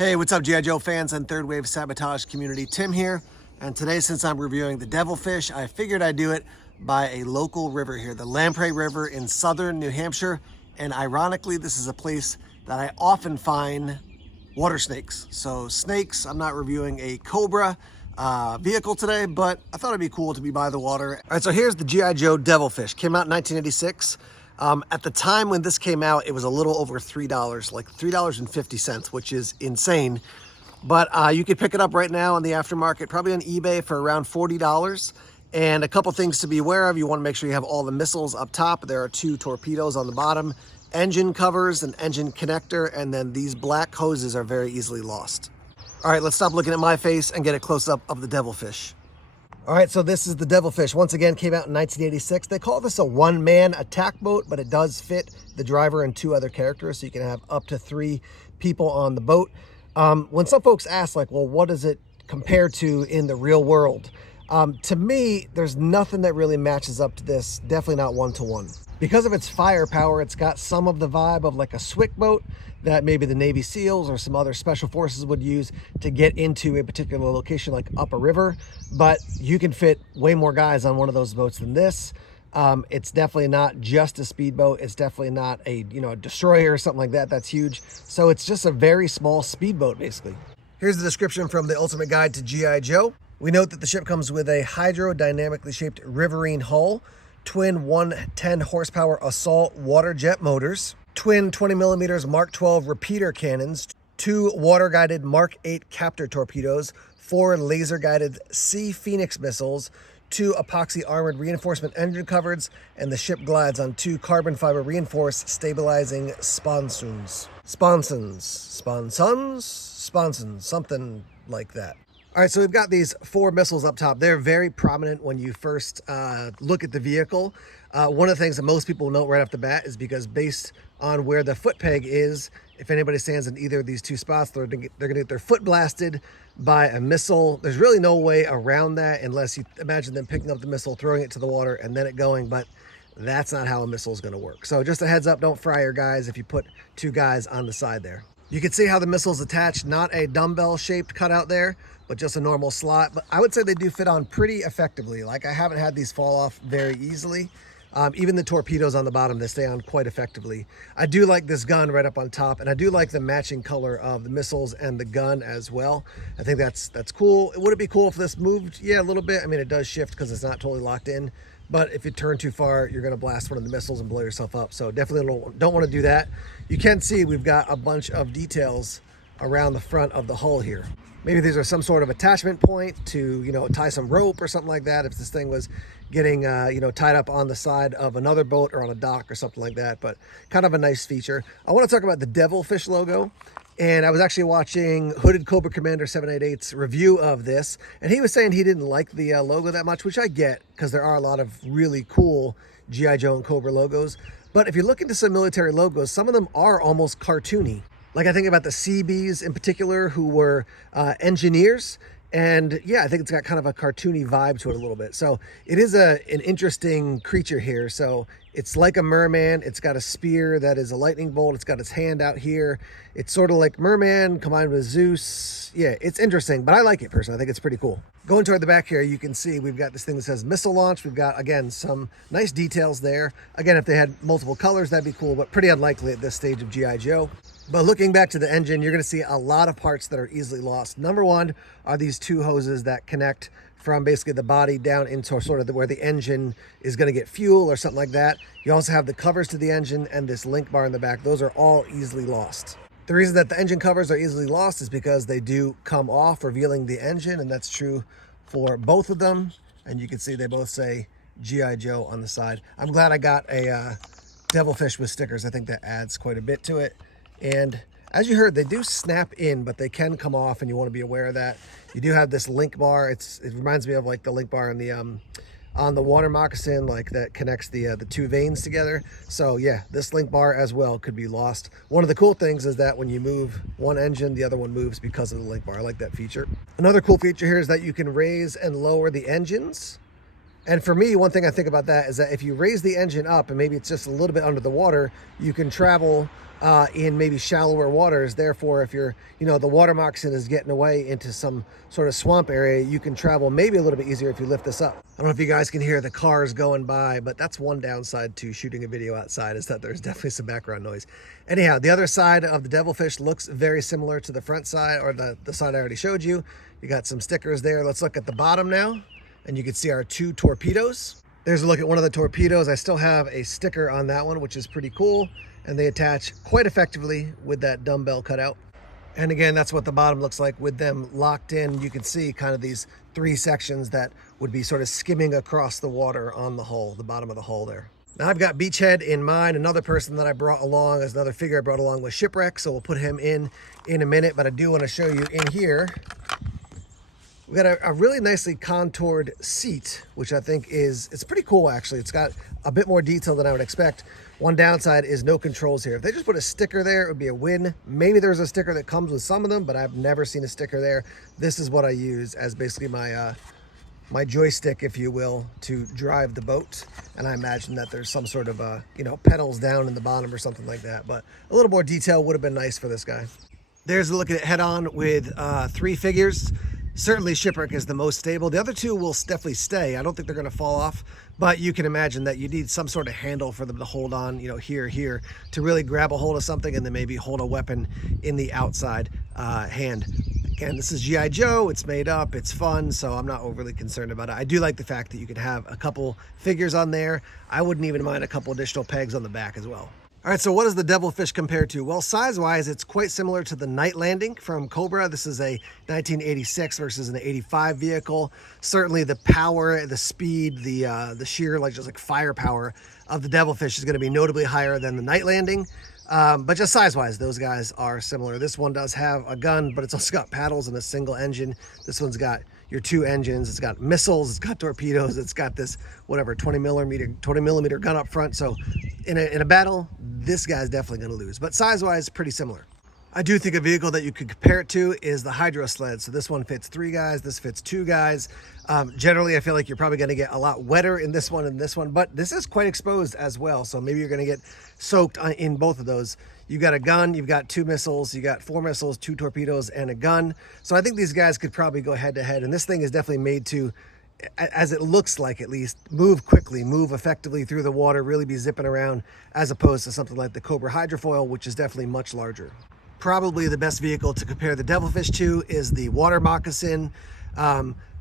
Hey, what's up, G.I. Joe fans and Third Wave Sabotage community? Tim here, and today, since I'm reviewing the Devilfish, I figured I'd do it by a local river here, the Lamprey River in southern New Hampshire. And ironically, this is a place that I often find water snakes. So snakes, I'm not reviewing a Cobra vehicle today, but I thought it'd be cool to be by the water. All right, so here's the G.I. Joe Devilfish. Came out in 1986. At the time when this came out, it was a little over $3, like $3.50, which is insane. But you could pick it up right now on the aftermarket, probably on eBay for around $40. And a couple things to be aware of. You want to make sure you have all the missiles up top. There are 2 torpedoes on the bottom, engine covers, an engine connector, and then these black hoses are very easily lost. All right, let's stop looking at my face and get a close-up of the Devilfish. All right, so this is the Devilfish. Once again, came out in 1986. They call this a one-man attack boat, but it does fit the driver and 2 other characters, so you can have up to 3 people on the boat. When some folks ask, like, well, what does it compare to in the real world? To me, there's nothing that really matches up to this, definitely not one-to-one. Because of its firepower, it's got some of the vibe of like a SWIC boat that maybe the Navy SEALs or some other special forces would use to get into a particular location like up a river. But you can fit way more guys on one of those boats than this. It's definitely not just a speedboat. It's definitely not a, a destroyer or something like that. That's huge. So it's just a very small speedboat, basically. Here's the description from the Ultimate Guide to G.I. Joe. We note that the ship comes with a hydrodynamically shaped riverine hull, twin 110 horsepower assault water jet motors, twin 20mm Mark 12 repeater cannons, 2 water-guided Mark 8 Captor torpedoes, 4 laser-guided Sea Phoenix missiles, 2 epoxy armored reinforcement engine covers, and the ship glides on 2 carbon fiber reinforced stabilizing sponsons, something like that. All right, so we've got these 4 missiles up top. They're very prominent when you first look at the vehicle. One of the things that most people note right off the bat is because based on where the foot peg is, if anybody stands in either of these 2 spots, they're gonna get their foot blasted by a missile. There's really no way around that unless you imagine them picking up the missile, throwing it to the water, and then it going, but that's not how a missile is gonna work. So just a heads up, don't fry your guys if you put 2 guys on the side there. You can see how the missile's attached, not a dumbbell-shaped cutout there, but just a normal slot. But I would say they do fit on pretty effectively. Like, I haven't had these fall off very easily. Even the torpedoes on the bottom, they stay on quite effectively. I do like this gun right up on top, and I do like the matching color of the missiles and the gun as well. I think that's cool. Would it be cool if this moved? Yeah, a little bit. I mean, it does shift because it's not totally locked in. But if you turn too far, you're going to blast one of the missiles and blow yourself up. So definitely don't want to do that. You can see we've got a bunch of details around the front of the hull here. Maybe these are some sort of attachment point to, tie some rope or something like that. If this thing was getting, tied up on the side of another boat or on a dock or something like that. But kind of a nice feature. I want to talk about the Devilfish logo. And I was actually watching Hooded Cobra Commander 788's review of this, and he was saying he didn't like the logo that much, which I get, because there are a lot of really cool G.I. Joe and Cobra logos. But if you look into some military logos, some of them are almost cartoony. Like, I think about the Seabees in particular, who were engineers. And yeah, I think it's got kind of a cartoony vibe to it a little bit. So it is an interesting creature here. So it's like a merman. It's got a spear that is a lightning bolt. It's got its hand out here. It's sort of like merman combined with Zeus. Yeah, it's interesting, but I like it personally. I think it's pretty cool. Going toward the back here, you can see we've got this thing that says missile launch. We've got, again, some nice details there. Again, if they had multiple colors, that'd be cool, but pretty unlikely at this stage of G.I. Joe. But looking back to the engine, you're going to see a lot of parts that are easily lost. Number one are these 2 hoses that connect from basically the body down into sort of where the engine is going to get fuel or something like that. You also have the covers to the engine and this link bar in the back. Those are all easily lost. The reason that the engine covers are easily lost is because they do come off, revealing the engine, and that's true for both of them. And you can see they both say G.I. Joe on the side. I'm glad I got a Devilfish with stickers. I think that adds quite a bit to it. And as you heard, they do snap in, but they can come off, and you want to be aware of that. You do have this link bar. It reminds me of like the link bar on the water moccasin, like that connects the 2 vanes together. So yeah, this link bar as well could be lost. One of the cool things is that when you move one engine, the other one moves because of the link bar. I like that feature. Another cool feature here is that you can raise and lower the engines And for me, one thing I think about that is that if you raise the engine up and maybe it's just a little bit under the water, you can travel in maybe shallower waters. Therefore, if you're, the water moccasin is getting away into some sort of swamp area, you can travel maybe a little bit easier if you lift this up. I don't know if you guys can hear the cars going by, but that's one downside to shooting a video outside, is that there's definitely some background noise. Anyhow, the other side of the Devilfish looks very similar to the front side, or the side I already showed you. You got some stickers there. Let's look at the bottom now, and you can see our 2 torpedoes. There's a look at one of the torpedoes. I still have a sticker on that one, which is pretty cool. And they attach quite effectively with that dumbbell cutout. And again, that's what the bottom looks like with them locked in. You can see kind of these 3 sections that would be sort of skimming across the water on the hull, the bottom of the hull there. Now I've got Beachhead in mind. Another person that I brought along, as another figure I brought along, was Shipwreck. So we'll put him in a minute, but I do want to show you in here. We got a really nicely contoured seat, which I think it's pretty cool actually. It's got a bit more detail than I would expect. One downside is no controls here. If they just put a sticker there, it would be a win. Maybe there's a sticker that comes with some of them, but I've never seen a sticker there. This is what I use as basically my my joystick, if you will, to drive the boat. And I imagine that there's some sort of pedals down in the bottom or something like that. But a little more detail would have been nice for this guy. There's a look at it head on with 3 figures. Certainly Shipwreck is the most stable. The other 2 will definitely stay. I don't think they're going to fall off, but you can imagine that you need some sort of handle for them to hold on, here to really grab a hold of something and then maybe hold a weapon in the outside hand. Again, this is G.I. Joe. It's made up. It's fun, so I'm not overly concerned about it. I do like the fact that you can have a couple figures on there. I wouldn't even mind a couple additional pegs on the back as well. All right, so what does the Devilfish compare to? Well, size-wise, it's quite similar to the Night Landing from Cobra. This is a 1986 versus an 85 vehicle. Certainly the power, the speed, the sheer just like firepower of the Devilfish is going to be notably higher than the Night Landing. But just size-wise, those guys are similar. This one does have a gun, but it's also got paddles and a single engine. This one's got your 2 engines. It's got missiles. It's got torpedoes. It's got this 20 millimeter gun up front. So in a battle, this guy's definitely going to lose. But size-wise, pretty similar. I do think a vehicle that you could compare it to is the Hydro Sled. So this one fits 3 guys. This fits 2 guys. Generally, I feel like you're probably going to get a lot wetter in this one and this one, but this is quite exposed as well. So maybe you're going to get soaked in both of those. You've got a gun, you've got 2 missiles, you got 4 missiles, 2 torpedoes, and a gun. So I think these guys could probably go head to head. And this thing is definitely made to, as it looks like at least, move quickly, move effectively through the water, really be zipping around, as opposed to something like the Cobra Hydrofoil, which is definitely much larger. Probably the best vehicle to compare the Devilfish to is the Water Moccasin.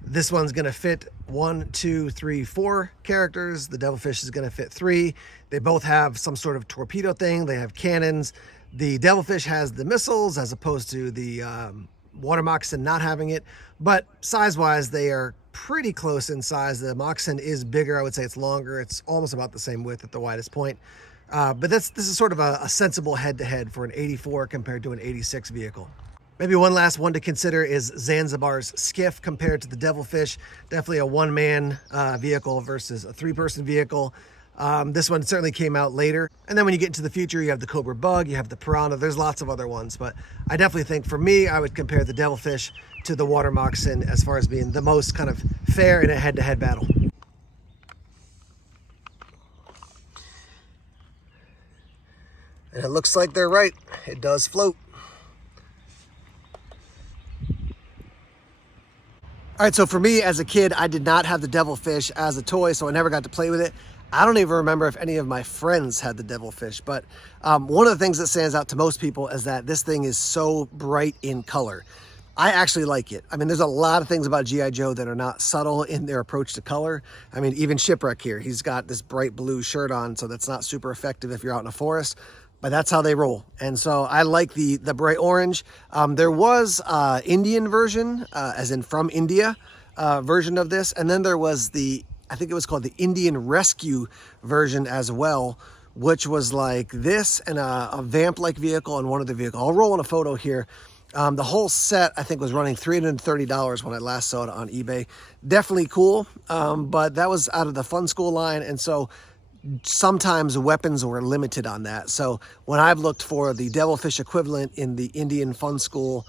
This one's going to fit 1, 2, 3, 4 characters. The Devilfish is going to fit 3. They both have some sort of torpedo thing. They have cannons. The Devilfish has the missiles as opposed to the Water Moccasin not having it. But size-wise, they are pretty close in size. The Moccasin is bigger. I would say it's longer. It's almost about the same width at the widest point. But this is sort of a sensible head-to-head for an 84 compared to an 86 vehicle. Maybe one last one to consider is Zanzibar's Skiff compared to the Devilfish. Definitely a 1-man vehicle versus a 3-person vehicle. This one certainly came out later. And then when you get into the future, you have the Cobra Bug, you have the Piranha. There's lots of other ones. But I definitely think for me, I would compare the Devilfish to the Water Moccasin as far as being the most kind of fair in a head-to-head battle. And it looks like they're right. It does float. All right, so for me as a kid, I did not have the Devilfish as a toy, so I never got to play with it. I don't even remember if any of my friends had the Devilfish, but one of the things that stands out to most people is that this thing is so bright in color. I actually like it. I mean, there's a lot of things about G.I. Joe that are not subtle in their approach to color. I mean, even Shipwreck here, he's got this bright blue shirt on, so that's not super effective if you're out in a forest. But that's how they roll. And so I like the bright orange. There was Indian version, as in from India version of this. And then there was I think it was called the Indian Rescue version as well, which was like this and a vamp-like vehicle and one other vehicle. I'll roll in a photo here. The whole set, I think, was running $330 when I last saw it on eBay. Definitely cool, but that was out of the Fun School line. And so sometimes weapons were limited on that. So when I've looked for the Devilfish equivalent in the Indian Fun School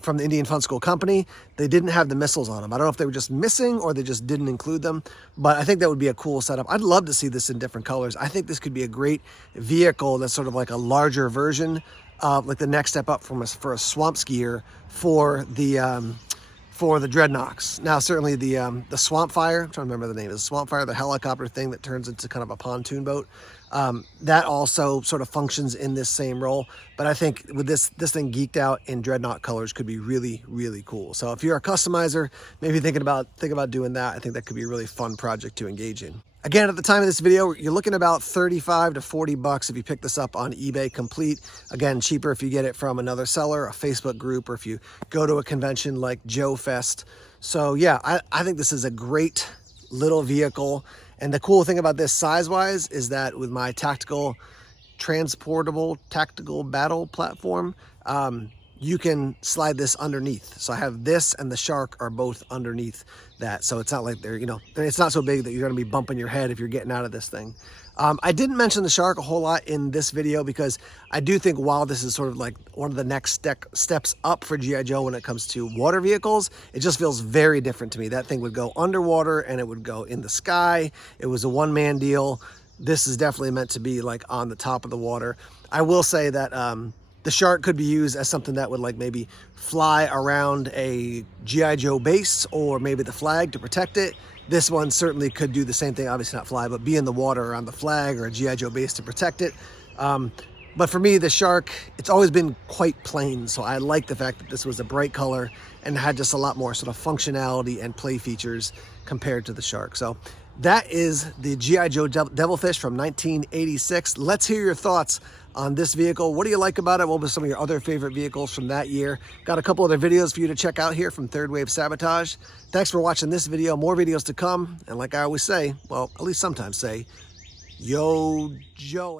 from the Indian Fun School Company. They didn't have the missiles on them. I don't know if they were just missing or they just didn't include them, but I think that would be a cool setup. I'd love to see this in different colors. I think this could be a great vehicle that's sort of like a larger version of like the next step up from for a swamp skier for the Dreadnoks. Now, certainly the Swamp Fire, I'm trying to remember the name, is the Swamp Fire, the helicopter thing that turns into kind of a pontoon boat. That also sort of functions in this same role, but I think with this thing geeked out in Dreadnought colors could be really, really cool. So if you're a customizer, maybe think about doing that. I think that could be a really fun project to engage in. Again, at the time of this video, you're looking about 35 to 40 bucks if you pick this up on eBay complete. Again, cheaper if you get it from another seller, a Facebook group, or if you go to a convention like Joe Fest. So yeah, I think this is a great little vehicle. And the cool thing about this size-wise is that with my transportable tactical battle platform, you can slide this underneath. So I have this and the Shark are both underneath that. So it's not like they're, it's not so big that you're gonna be bumping your head if you're getting out of this thing. I didn't mention the Shark a whole lot in this video because I do think while this is sort of like one of the next steps up for G.I. Joe when it comes to water vehicles, it just feels very different to me. That thing would go underwater and it would go in the sky. It was a one-man deal. This is definitely meant to be like on the top of the water. I will say that the Shark could be used as something that would like maybe fly around a G.I. Joe base or maybe the flag to protect it. This one certainly could do the same thing, obviously not fly, but be in the water around the flag or a G.I. Joe base to protect it. But for me, the Shark, it's always been quite plain. So I like the fact that this was a bright color and had just a lot more sort of functionality and play features compared to the Shark. So that is the G.I. Joe Devilfish from 1986. Let's hear your thoughts on this vehicle. What do you like about it? What were some of your other favorite vehicles from that year? Got a couple other videos for you to check out here from Third Wave Sabotage. Thanks for watching this video. More videos to come. And like I always say, well, at least sometimes say, yo, Joe.